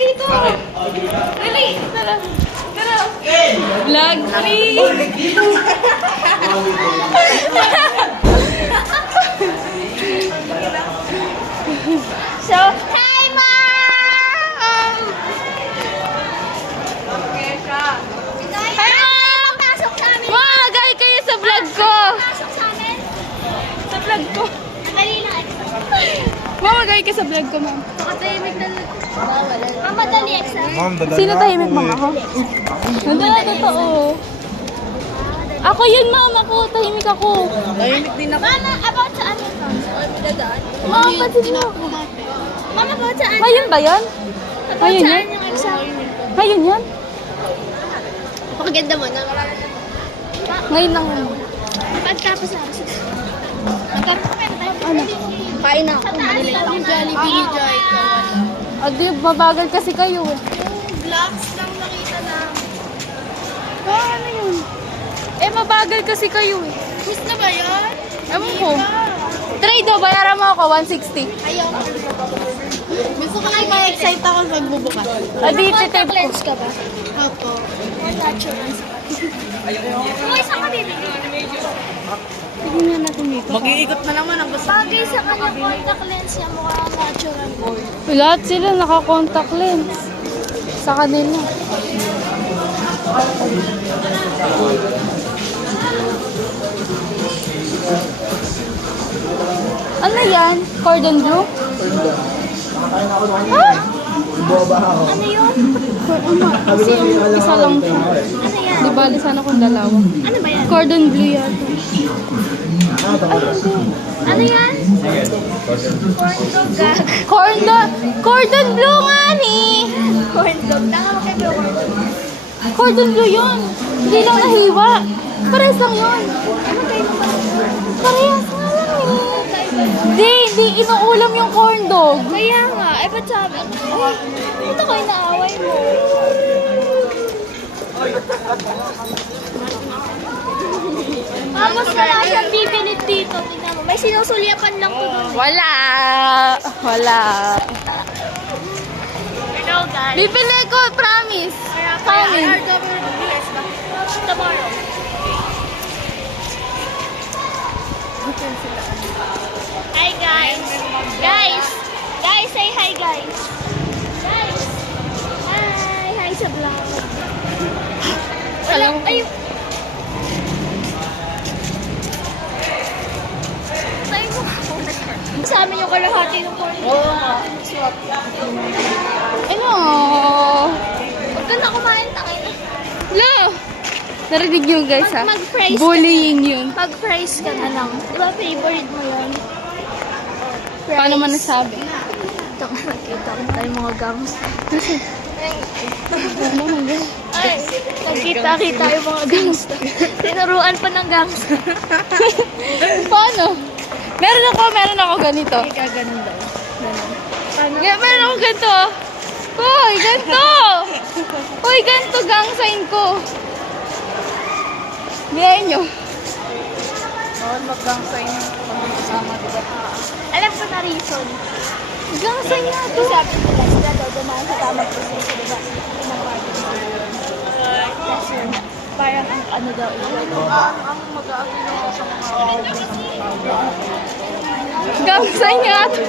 Dito! Dali! Tara! Tara! Vlog 3! So, hi, Mom! Hi, Mom! Pasok sa amin! Magay kayo sa vlog ko! Pasok sa amin! Sa vlog ko! Mamagay ka sa vlog ko, Ma'am. Tahimik na lang. Madali exam. Sino tahimik, Ma'am? Ako? Hindi, totoo. Ako yun, Ma'am. Ako, tahimik ako. Tahimik din ako. Mama, about sa ano? Ma'am, ba't mo? Mama, about sa ano? Ayun ba yan? Ayun yan? Yung exam? Ayun yan? Pakaganda mo na. Ngayon lang. Pagtapos na. Ano? Kain na ako. Madali lang. Jollibee, Joy. Adi, babagal kasi kayo eh. Vlogs lang nakita na. Ano yun? Eh, mabagal kasi kayo eh. Gusto na ba yun? Ewan ko. Trade, bayaran mo ako, 160. Ayaw. Gusto ko lang ma-excite ako sa magbubukas. Adi, titip ko. Lens ka ba? Opo. Or natural. Uy, saan ka bibili? Tignan natin dito. Mag-iikot na naman ang gusto. Bagay sa kanyang contact lens yan, mukhang natural. Lahat sila naka-contact lens. Sa kanila. Ano yan? Cordon bleu? Ah! Ano yun? Kasi yung isa lang to. Ano yan? Di bali sana kung dalawa. Ano ba yan? Cordon bleu yan. Ano yan? Corn dog. Cordon bleu nga ni! Corn dog. Tama mo kayo corn dog. Cordon bleu yun. Hindi lang nahiwa. Parehas lang yun. Parehas nga lang eh. Hindi inuulam yung corn dog. Kaya nga. Eh, ba't sabi? Ay, ito ko inaaway mo. Vamos Wala siyang bibilid dito. Tingnan mo. May sinusulyapan lang to doon. Wala. Wala. Hello, guys. Bibili ko, promise. Coming. Tomorrow. Hi, guys. Guys, say hi, guys. Guys. Hi sa vlog. Alam ko. Ay. Tayo mo. Sa amin yung kalahati ng corn. Oo. Swap. Ano? Huwag ka na kumain, takin. Lo! Narinig nyo guys ha? Mag-fries ka. Bullying yun. Pag-fries ka na lang. Di ba favorite mo yun? Paano man nasabi? Nakita ko tayo mga gangs. Ay, nagkita-kita yung mga gangs. Tinuruan pa ng gangs. Paano? Meron ako ganito. Ika ganun daw. Meron ako ganito. Hoy, ganito! Hoy, ganito gang sign ko. Biyahin nyo. Bawal mag-gang sign pag kasama, diba? Alam ko na reason. Gang sign nga to. Sabi nila sila daw dumaan sa tamang proseso, diba? Pinapagod sa kasi parang ang ano daw ang mag-aagin ako sa mga Gang sign nga to.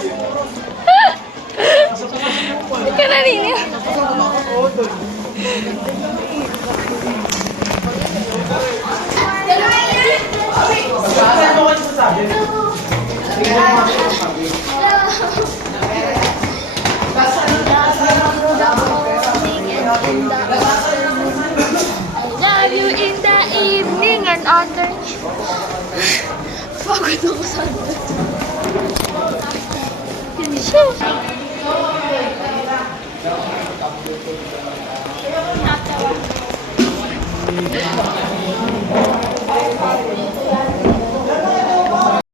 Hindi ka narinig. I love you in the evening and under. Pagod ako sa